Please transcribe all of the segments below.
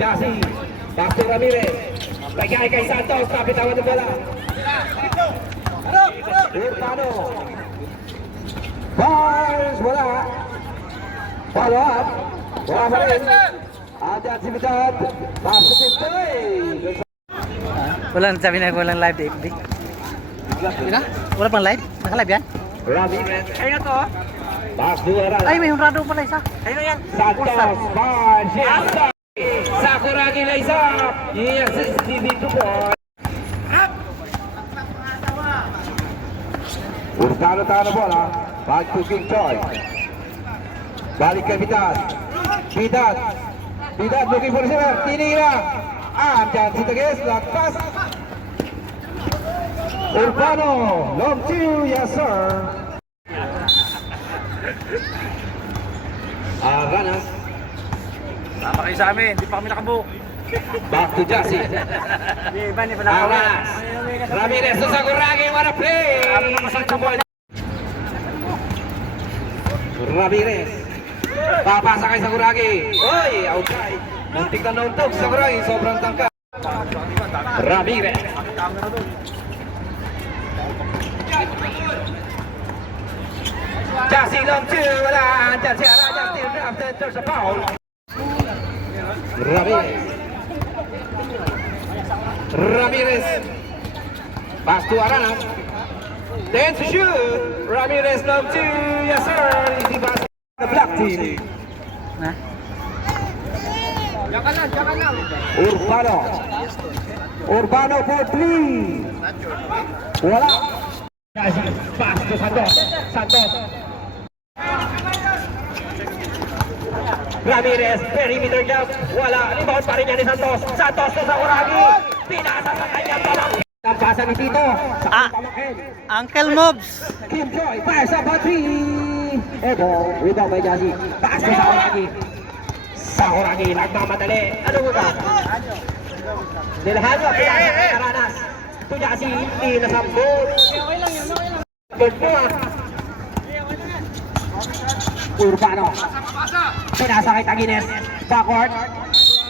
Jasi. Pastor Ramirez. Lagay kay Santos. Kapitawan ng bola. Hurtado. Bars. Wala. Follow up. Wala pa rin. Ada aktividad. Pasok ito eh. Walang sabi na walang live di FB. Wala pang live? Naka-live yan? Ramirez. Ayun na to. Pass dua. Ay, may honrado pala isa. Ayun na yan. Santos. Bars. Sakuragi na isa. Yes, dito po. Hurtado tayo na bola. Back to King Choi. Balik kay Vidal. Vidal looking for the center. Tinira. Andyan si Tagues. Lagpas. Urbano. Long two. Yes, sir. Ganas. Tama kayo sa amin. Hindi pa kami nakabook. Back to Jasi. Iba, hindi pa nakabook. Ganas. Ramirez to Sakuragi. What a play. Ramirez. Papasa kay Sakuragi. Oy, outside. Muntik na nauntog Sakuragi. Sobrang tangka. Ramirez. Jasi long two. Wala. Andyan si Araja. Still draft. There's a foul. Ramirez. Pass to Aranas. Then to shoot. Ramirez long two. Yes, sir. Easy pass. The black team. Urbano for three. Wala. Pass to Santos. Ramirez, perimeter jump. Wala. Rebound pa rin yan ni Santos. Santos to Sakuragi. Pinasa sa kanyang palang. Tampasan ni Tito. Uncle Mobs. Kim Choi, fires up on three. Ego, rebound by Jasi. Pass to Sakuragi. Sakuragi, nagmamadali. Ano mo ba? Nilahano, pinasa kay Aranas. To Jasi, hindi nasambol. Good point. Urbano. Pinasa kay Taguines. Backward.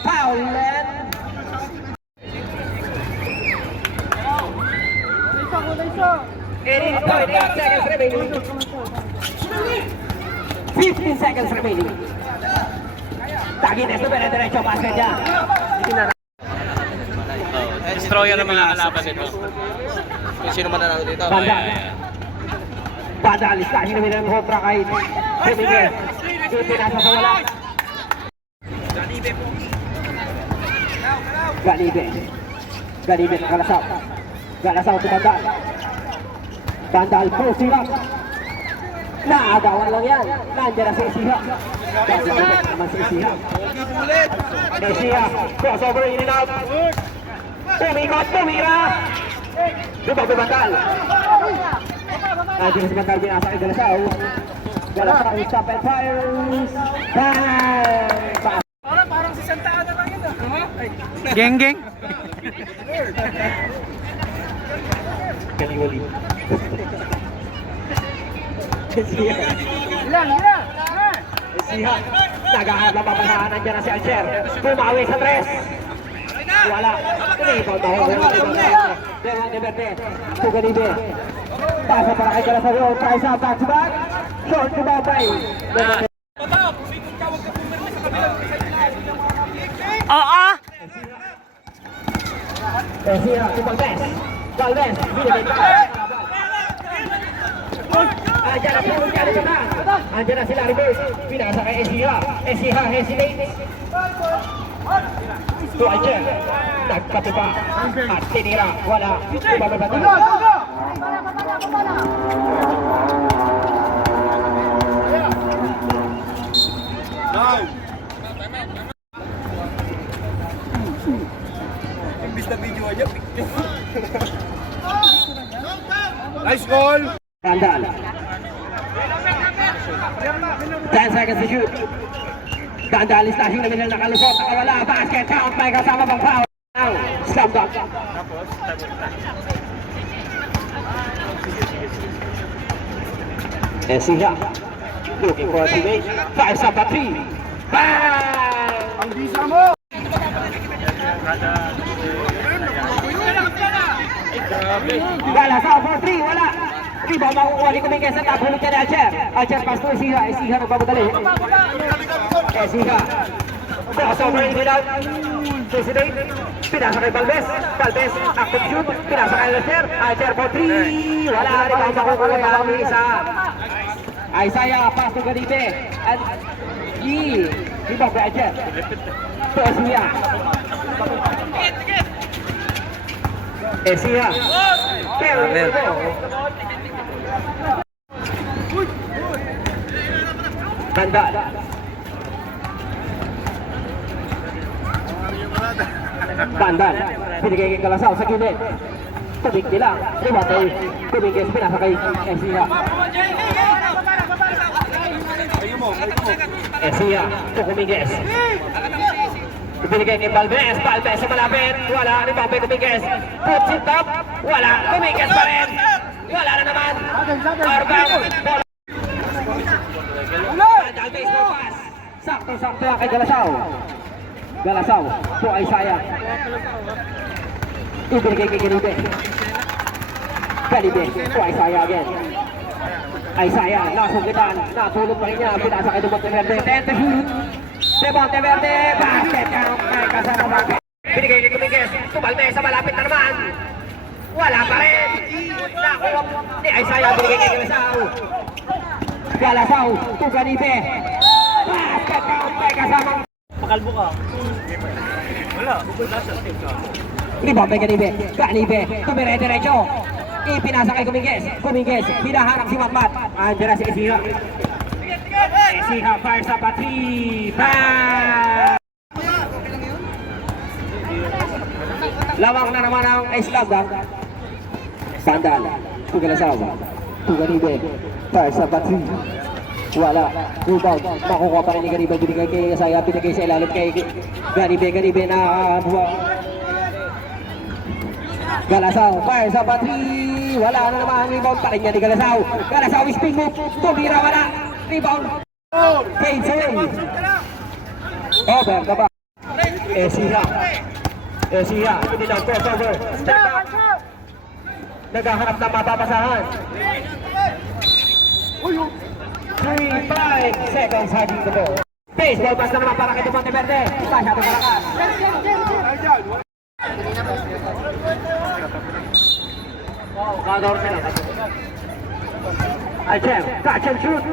Foul. It is 0.8 seconds remaining. 15 seconds remaining. Taguines na dire-diretso basket niya. Destroyer ng mga kalaban nito. Kung sino man nanalo dito. Banda, listahin namin ang hopra kay Dominguez. Pinasa sa wala. Ganibe ng Galasaw. Galasaw to Bandal. Bandal posting up. Naagawan lang yan. Nandiyan na si Isiha. Nandiyan naman si Isiha. Isiha, crossover in and out. Pumikot, pumira. Lubag to Bandal. Nandiyan si Bandal binasa kay Galasaw. Galasaw, stop and fires. Bang! Parang si Santa Ana lang yun. Geng. Kaliwali. Ilan. Isiha, naghahanap na papasahan. Nandiyan na si Alcher. Pumawi sa tres. Wala. Rebound na ho. Dewan de Verde. Tuganibe. Pasa para kay Galasaw. Paisa back to back. Short to Babay. Oo. Isiha, to Valdez. Valdez. Binibig ka. Andiyan na po. Andiyan na sila reverse. Pinasa kay Isiha. Isiha hesitates. To Alcher. Nagkatupa. At tinira. Wala. Ibababatan. Imbis na video aja, picture. Nice goal! Bandal. 10 seconds to shoot. Bandal is flashing na minil nakalusot. Nakawala. Basket count. May kasama bang foul. Slam dunk. Esiha. Looking for a teammate. Fires up a three. Bang! Ang bisa mo! Galasao for 3, wala. Rebound makukuha ni Kumingkes at nabulog ka ni Alcher. Alcher pass to Esiha. Esiha nagpapadali. Esiha. Crossover in and out. Susunod. Pinasa kay Balbes. Balbes, active shoot. Pinasa kay Alcher. Alcher for 3. Wala. Rebound makukuha ni isa. Isaiah pass to Garibe. At G. Rebound kay Alcher. To Esiha. Esiha. Bandal. Bandal. Binigay kay Galasao sa gilid. Tubig nila. Ribatay. Kumingkes pinasa kay Esiha. Esiha. To Kumingkes. Binigay kay Balbes. Balbes sa malapit. Wala. Rebound kay Kumingkes. Puts it up. Wala. Kumingkes pa rin. Wala na naman. Orban. Bandal baseball pass. Sakto-sakto lang kay Galasao. Galasao. To Isaiah. Ibigay kay Garibe. Garibe. To Isaiah again. Isaiah. Nasugitan. Natulog pa rin niya. Pinasa kay Dumonte Verde. Tente shoot. Dumonte Verde. Basket. Kay kasama basket. Binigay kay Kumingkes. Tumalme sa malapit na naman. Wala pa rin. Nakuha ni Isaiah. Binigay kay Galasao. Galasao. To Garibe. Basket. Kay kasama. Makalbo ka. Wala. Rebound kay Garibe. Garibe. Tumire-diretso. Ipinasa kay Kumingkes. Kumingkes. Hinaharap si Matmat. Andiyan na si Esiha. Esiha fire sa pati. Bang! Lawak na naman ang Islam. Bandal. Galasao. Garibe. Fire sa pati. Wala. Rebound. Makukuha pa rin ni Garibe. Binigay kay Isaiah. Binigay sa ilalim kay Garibe. Garibe na buwa. Galasao. Fire sa battery. Wala na naman ang rebound pa rin niya ni Galasao. Galasao spin move. Tumira wala. Rebound. KJ. Over ka ba? Esiha. Esiha. Hindi daw crossover. Step back. Naghahanap ng mapapasahan. 3-5 seconds having the ball. Baseball pass na naman para kay Dumonte Verde. Masyado malakas. Kador sila. Alcher, catch and shoot.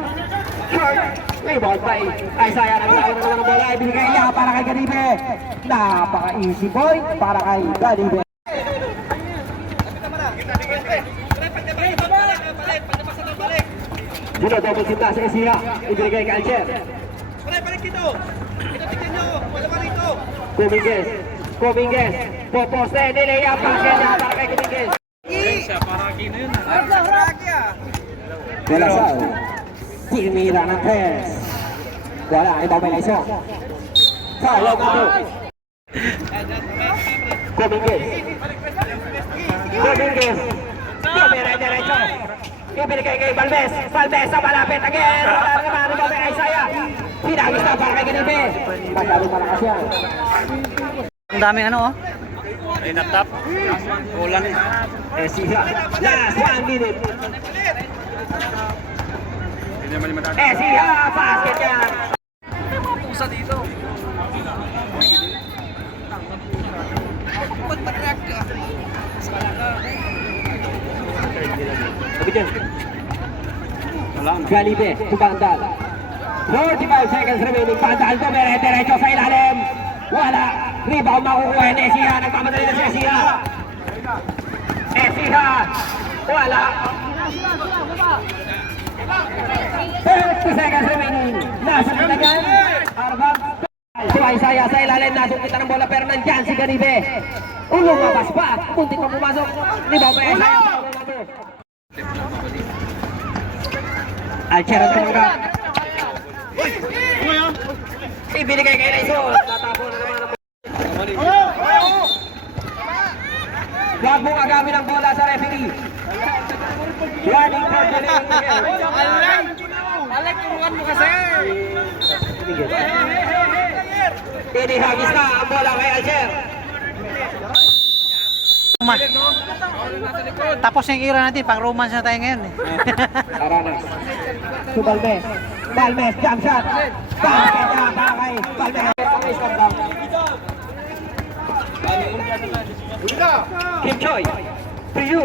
Short. Rebound by Isaiah. Naglawan na naman ang bola. Ibinigay niya para kay Garibe. Napaka-easy point para kay Garibe. Double sinta sa Esiha. Ibinigay kay Alcher. Balik dito. Ito tignan nyo. Wala rito. Kumingkes. Kumingkes. Poposte. Nileya. Basket niya para kay Kumingkes. Galasao. Tinira ng press. Wala. Ibang may iso. Foul out ito. Kumingkes. Kumingkes. Tumira-diretso. Ibinigay kay Balbes. Balbes sa malapit again. Wala naman. Ibang may Isaiah. Pinagis na para kay Garibe. Masyado malakas yan. Ang daming ano oh. Ay, natap. Ulan. Esiha. Last 1 minute. Esiha. Basket yan. Pusa dito. Pagpatrack ka. Garibe. Bandal. 45 seconds remaining. Bandal. Tumire-diretso sa ilalim. Wala. Rebound makukuha ni Esiha. Nagmamadali na si Esiha. Esiha. Wala. 30 seconds remaining. Nasa kinagan. Arbag. Si Isaiah sa ilalim. Nasungkita ng bola pero nandyan si Garibe. Lumabas pa. Muntik pa pumasok. Rebound pa Isaiah. Alcher ang tumanggap. Ibinigay kay Raison. Tatapo na naman ang huwag mong agamin ang bola sa referee. Warning for delaying the game. Alek, turuan mo kasi. Inihagis na ang bola kay Alcher. Tapos yung era natin, pang romance na tayo ngayon eh. Aranas. To Balmes. Balmes, jump shot. Basket na, bakay. Balmes. Kim Choi. To you.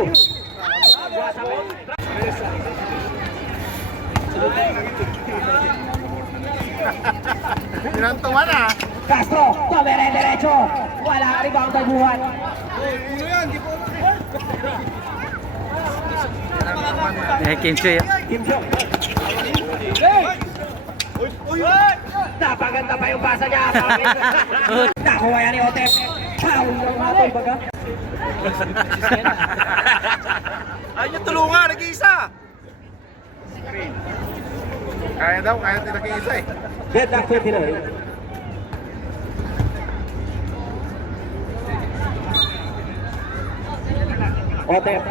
Pinantungan na. Castro, tomere derecho. Wala, rebound kay Buwan. Kim Choi. Kim Choi. Napaganda pa yung basa niya. Nakuha yan ni Otep. Foul yung hatol baga. Ay, yung tulungan, nag-iisa. Kaya daw, kaya tinag-iisa eh. Dead back 29. Otep,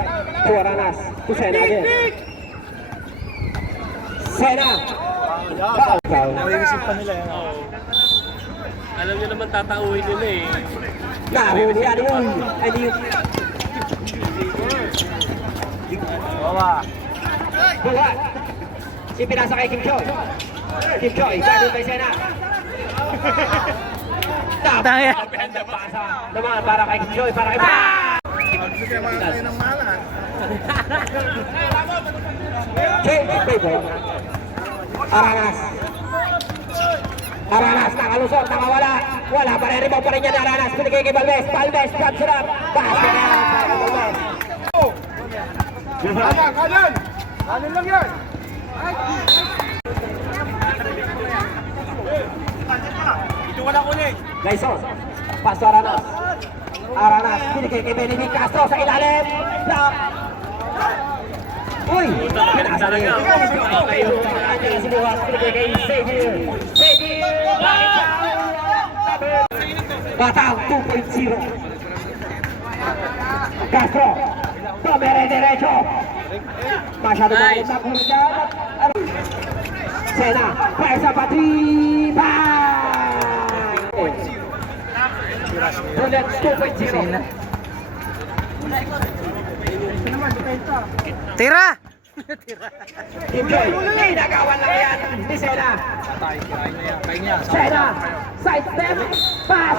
to Aranas, to Sena again. Sena! Foul. Foul. Alam niyo naman tatauhin nila eh. Nahuli yan yun. Ay, di yun. Buwan. Si pinasa kay Kim Choi. Kim Choi, gano'n kay Sena. Tangya. Pasa naman para kay Kim Choi, para kay Sige, mga tayo ng malan. Change favor. Aranas. Aranas, nakalusot, nakawala. Wala pa rin, rebound pa rin yan ni Aranas. Pinigay kay Balmes. Balmes, cut shot up. Basket na yan para kay Balmes. Tama, kanan! Kanan lang yan! Gaison, paso Aranas. Aranas, pinigay kay Benedict Castro sa ilalim. Block. Uy! Pinasa na yun. Andiyan si Buwas, pinigay kay Xavier. Xavier! Batang 2.0. Castro. Tomere derecho. Masyado na rin sa kurgan. Sena. Paisa Patri. Bullet 2.0. Tira! Kim Choi. Inagawan lang yan. Ni Sena. Sena. Side step. Pass.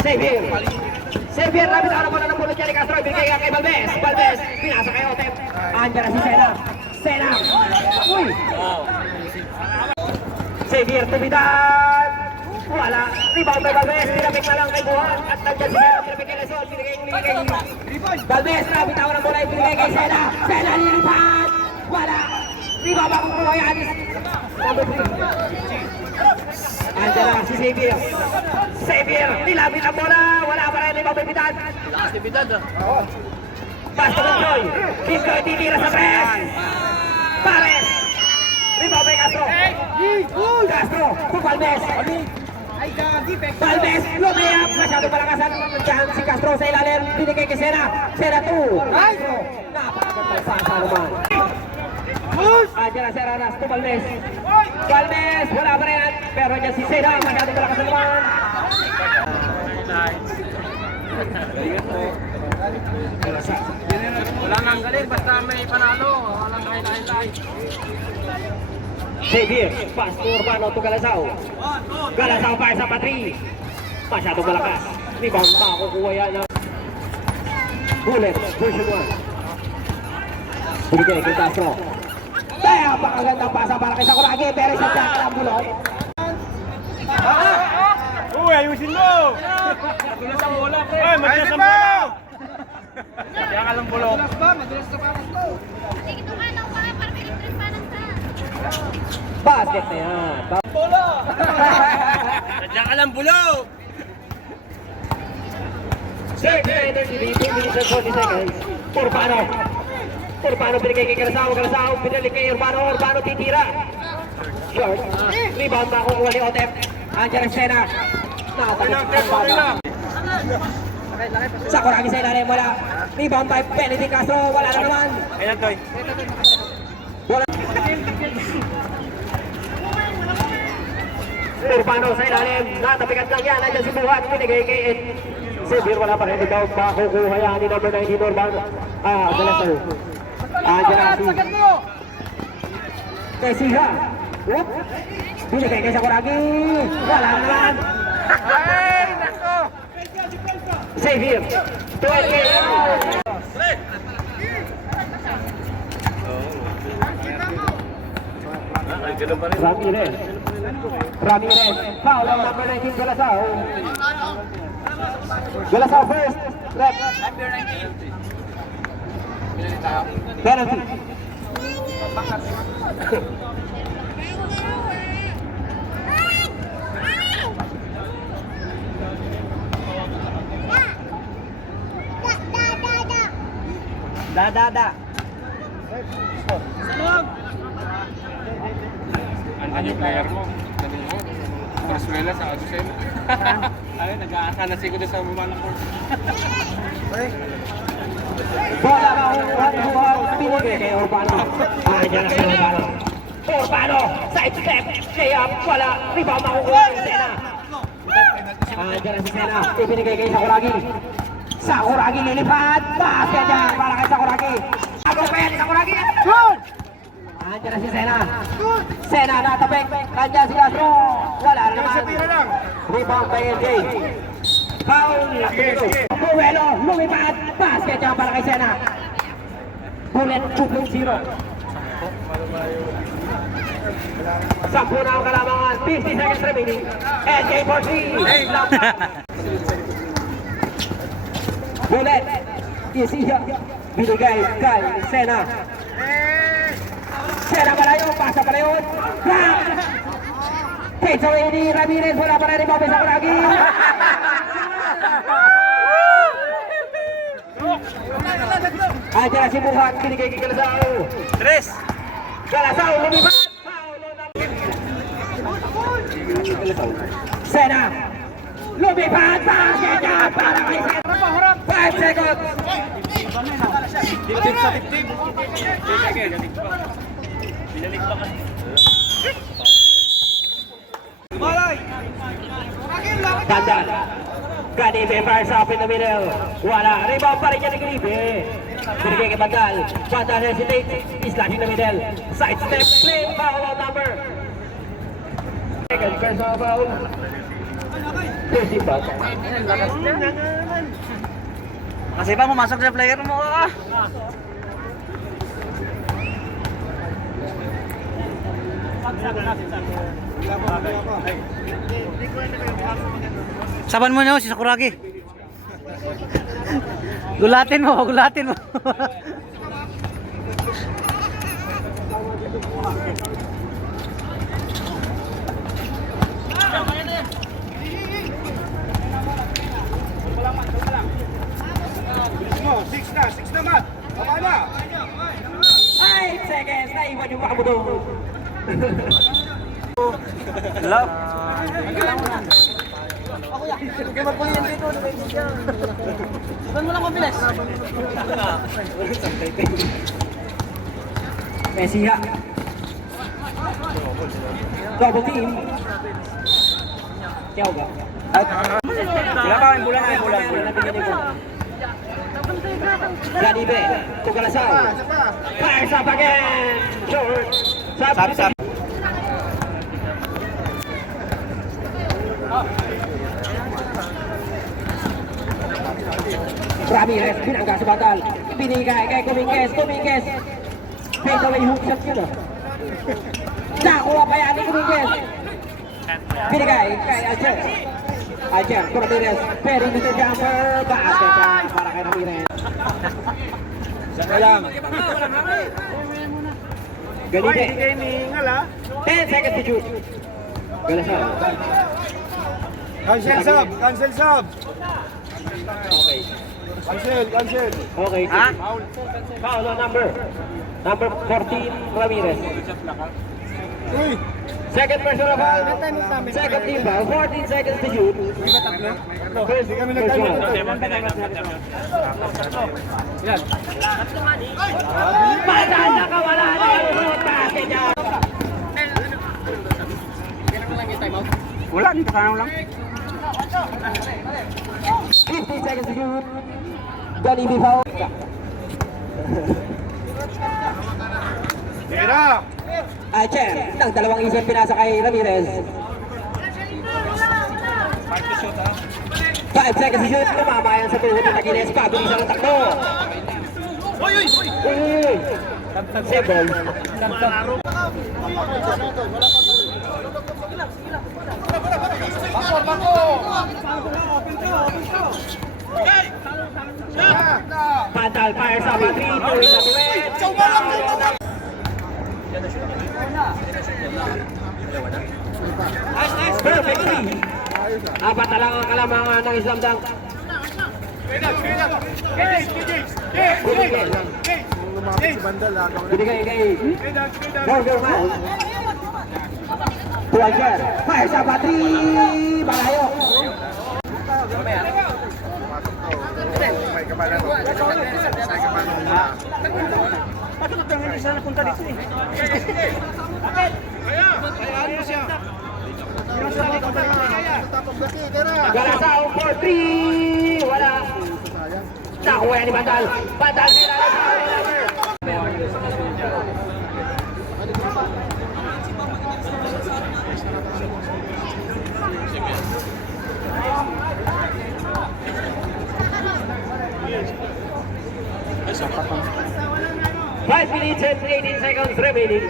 Xavier. Xavier, labit ako naman ng pulot niya ni Castro. Ibigay ka kay Balmes. Balmes. Pinasa kay Otep. Andiyan na si Sena. Sena. Uy. Xavier, tumidan. Wala. Rebound kay Balmes. Pinapik na lang kay Buwan. At nandiyan si Sena. Pinapik kay Lesol. Pinigay kay Balmes. Labit ako ng bola. Ibigay kay Sena. Sena lilipad. Wala. Rebound ako kung yan. Number 3. Andiyan na si Xavier. Xavier, nilapit ang bola. Wala pa rin, ibang bibitan. Lakas ni Bidad ah. Basta ng Joy. Kim Joy titira sa press. Pares. Rebound kay Castro. Castro, to Balmes. Balmes, lumayap. Masyado palakasan. Diyan si Castro sa ilalim. Binigay kay Sena. Sena 2. Castro. Napakagandang pasa naman. Andiyan na si Aranas to Balmes. Balmes, wala pa rin. Pero dyan si Sena. Masyado palakasan naman. Wala nang galing, basta may panalo. Walang highlight. Xavier, pass to Urbano to Galasao. Galasao pa sa Patri. Masyadong malakas. Rebound pa, kukuha yan ng Bullet, version 1. Binigay kay Castro. Kaya pakagandang pasa para kay Sakuragi. Pero sa Jack ng bulot. Uy, ayusin mo! Madulas ang bola, pre. Ay, madulas ang bola. Kaya ka lang bulok. Sige, tumanaw pa nga para may electric pa ng sa. Basket na yan. Kaya ka lang bulok. 2 minutes and 40 seconds. Urbano. Urbano binigay kay Galasao. Galasao binalik kay Urbano. Urbano titira. Short. Rebound pa kukuha ni Otep. Andiyan ang Sena. Sakuragi sa ilalim, wala. Rebound by Benedict Castro, wala na naman. Ayan, Toy. Wala. Urbano sa ilalim. Natapikat lang yan. Nandiyan si Buhat. Pinigay kay Ed. Xavier wala pa rin. Ikaw makukuha yan ni number 19 Urbano. Galasaw. Andiyan na si Tesiha. Whoop. Pinigay kay Sakuragi. Wala naman. Ay, nako! Xavier. 28. Ramirez. Ramirez. Foul on number 19 Galasaw. Galasaw first. Left. Penalty. Da. Ano yung player mo? Corsuela sa Adusen. Ay, nag-aasa na siguro sa baba ng court. Bola makukuha. Pinigay kay Urbano. Andiyan na si Urbano. Urbano. Side step. Layup. Wala. Rebound makukuha ng Sena. Andiyan na si Sena. Ipinigay kay Sakuragi. Sakuragi lilipad. Basket dyan para kay Sakuragi. Ako pa yan. Sakuragi. Good! Andiyan na si Sena. Sena natapik. Andiyan si Castro. Wala na naman. Rebound by LJ. Foul. Buwelo. Lumipad. Basket dyan para kay Sena. Bullet 2.0. Sampu na ang kalamangan. 50 seconds remaining. LJ for 3. Bullet. Isiya. Binigay kay Sena. Sena malayo. Pasa pala yun. Takes away ni Ramirez. Wala pa rin ibabay sa Kuragi. Andiyan na si Buhat. Binigay kay Galasaw. Tres. Galasaw. Lumipat. Sena. Lumipat. Basket niya para kay Sena. 5 seconds. Tip sa tip. Sige, galing pa. Binalik pa kasi. Dandan. Ganibe fires up in the middle. Wala. Rebound pa rin niya ni Ganibe. Binigay kay Bandal. Bandal hesitate. Islan in the middle. Side step. Play. Foul on number. Second personal foul. 30 bucks. Kasi pa pumasok sa player mo ka. Saban mo na si Sakuragi. Gulatin mo. Six na, Mat. Baba na. 5 seconds. Naiwan yung makabudong. Love. Mesiha. Double team. Jauh ba? Silakan, bulan. Ganibe. Kukalasaw. Fires up again. Short. Sap. Ramirez, pinangga sa batal. Binigay kay Kumingkes. Fade away hook shot yun. Nakuha pa yan ni Kumingkes. Binigay kay Alger, Ramirez. Perimeter jumper. Basket yan para kay Ramirez. Salam. Ganibe. Hindi kayo nihingal, ha? 10 seconds to shoot. Galasaw. Cancel sub. Cancel. Okay. Ha? Foul on number 14, Ramirez. Uy! Second personal foul. Second team foul. 14 seconds to shoot. First, Hindi kami first nag-time. one. Pasan na kawala na yung basket niya. Wala, dito ka lang. 15 seconds to shoot. Johnny B foul. Tira! Archer, ng dalawang isip pinasa kay Ramirez. 5 seconds to shoot. Lumamayan sa tuhod ng Agines. Pabilisan ang takbo. Uy! Save ball. Pantal fires up at 3, 2 in the win. Perfect 3. Apat na lang ang kalamangan ng Islam Dunk. Lumapit si Bandal ha. Binigay kay Burgerman. Tuwager. Fires up at 3. Malayo. May kamala mo. May kamala mo. Galasao for 3. Wala. Nakuha ni Bandal. Bandal si Five minutes and 18 seconds remaining.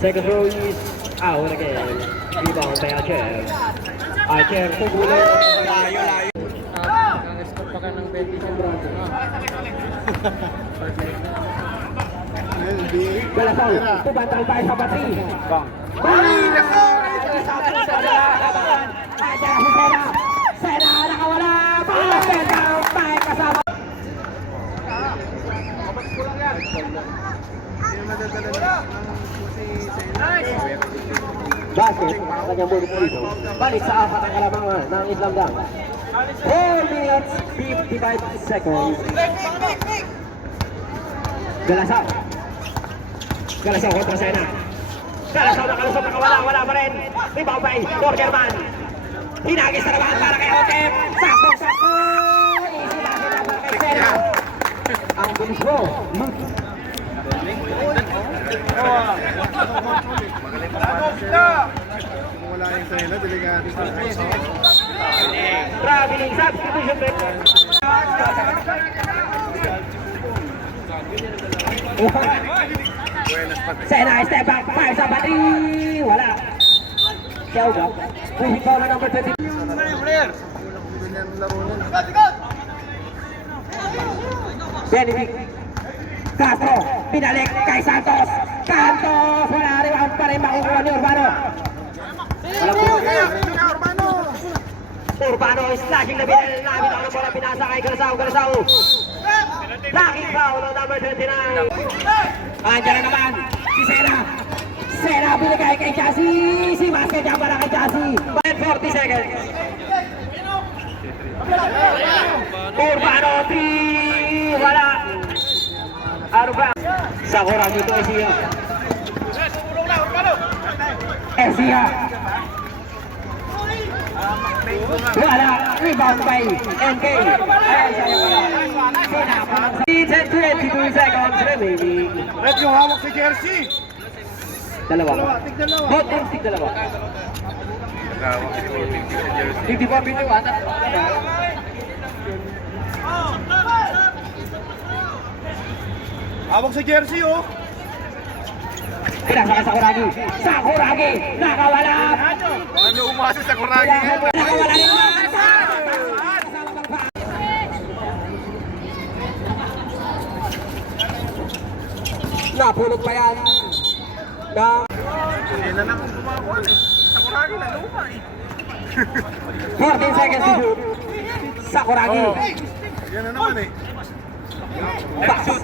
Second row is out again. Rebound by Archer. Archer tunggulan. Nang-score pa ka ng 20 sa bronze. Galasao, pumantang tayo sa battery. Ay, nako! Ayan si Sena. Sena nakawala. Basket down. May kasama. Basket. Kanyang bulok dito. Balik sa apat ang kalamangan ng Islam Dunk. 4 minutes, 55 seconds. Galasao. Galasao kontra Sena. Galasao nakalusot, nakawala pa rin. Rebound by Burgerman. Hinagis na naman para kay Otep. Sakto. Easy basket naman kay Sena. Ang bilis mo. Wala yung sa'yo, delikado sa Traveling substitution break. Sena step back, fires up at 3. Wala. Kelga. Free foul na number 20. ganyan laro nun. Benedict. Castro. Pinalik kay Santos. Santos. Wala. Rebound pa rin makukuha ni Urbano. Urbano is slashing the middle. Nakabitaw ng bola. Pinasa kay Galasao. Lacking foul on number 29. Andiyan na naman si Sena. Sena binigay kay Jassy. Si basket niya para kay Jassy. 40 seconds. Urbano 3. Wala. Ano ba? Sa kurang dito Esia. Wala. Rebound by NK. Ayan siya yung Sena. 22 seconds remaining. Red yung hawak sa jersey. Dalawa. Tig-dalawa. Hot and stick dalawa. Hindi ba biniwan? Hawak sa jersey oh. Pinasa ka sa Kuragi. Nakawala. Ano umasa sa kuragi ngayon? Nakawala rin naman. Napulog pa yan. Sila na kung kumakuha. Sa kuragi na luma eh. 14 seconds to shoot. Sakuragi. Yan na naman eh.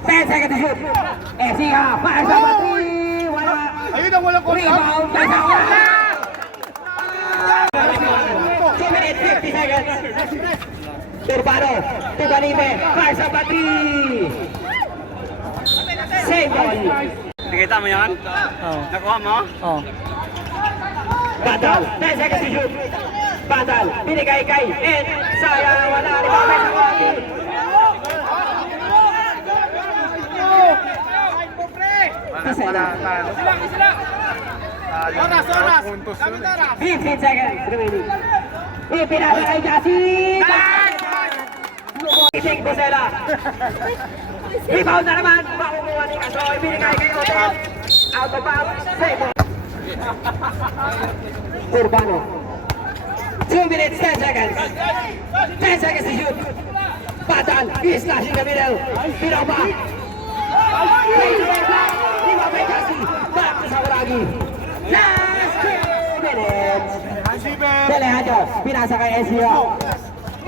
10 seconds to shoot. Esia. Fire sa battery. Wala. Ayun ang walang contact. Rebound by Sakuragi. 2 minutes 50 seconds. Urbano. Tibanibe. Fire sa battery. Save ball. Nakita mo yan? Oh. Nakuha mo? Oh. Bandal, 10 seconds to shoot. Bandal, binigay kay Ed. Sayang, wala rin ba sa Kuragi. Oras, oras. 15 seconds remaining. Ipinasa kay Jassy. Ising Busela. Rebound na naman. Makukuha ni Kaso. Ibinigay kay Odette. Out of bounds. Save. Urbano. 2 minutes, 10 seconds. 10 seconds to shoot. Bandal, he's slashing the middle. Pinoba. Lima kay Jassy. Back to Sakuragi. Last 2 minutes. Delehajo, pinasa kay Esia.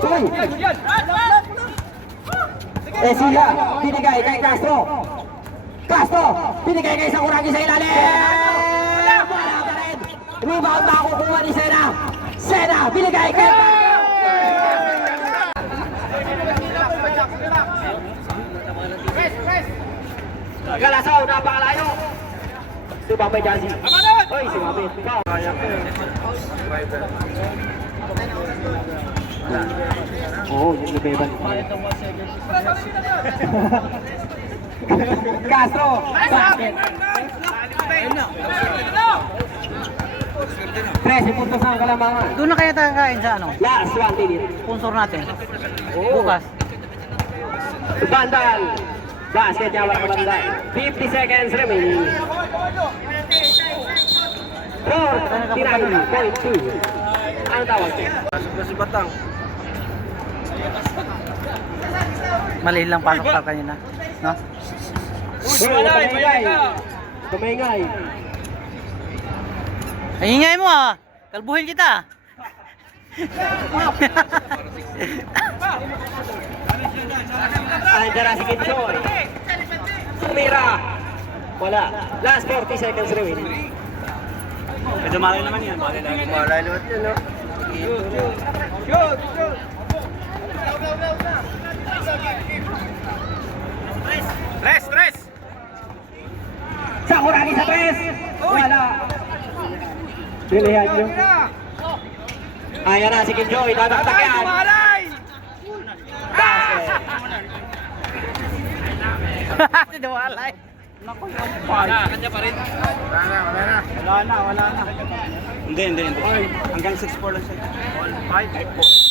Uy! Esia, binigay kay Castro. Castro, binigay kay Sakuragi sa ilalim. Wala pa rin. Rebound makukuha ni Sena. Sena, binigay kay Galasaw, napakalayo. Sumabay Jassy. Hoy, sumabay. Oo, yung nabeban. Castro, basket. 13 puntos ang kalamangan. Doon na kaya tayo kain sa ano? Last 1 minute. Sponsor natin. Oo. Bukas. Bandal. Basket niya wala kabandal. 50 seconds remaining. 49.2. Ano tawag? Si Batang. Mali lang pasok ka kanina. No? Kamay-ngay. Kamay-ngay. Ay, ingay mo ah. Kalbuhin kita. Andiyan na si Kinchoy. Sumira. Wala. Last 40 seconds remaining. Medyo malay naman yan. Malay naman yan, no? Tres! Sakuragi sa 3. Wala. Pilihan nyo. Ayan na si Kinchoy. Dadaktak yan. Basket. Sinawalay. Kanya pa rin. Wala na. Hindi. Hanggang 6-4 lang siya. 5-4.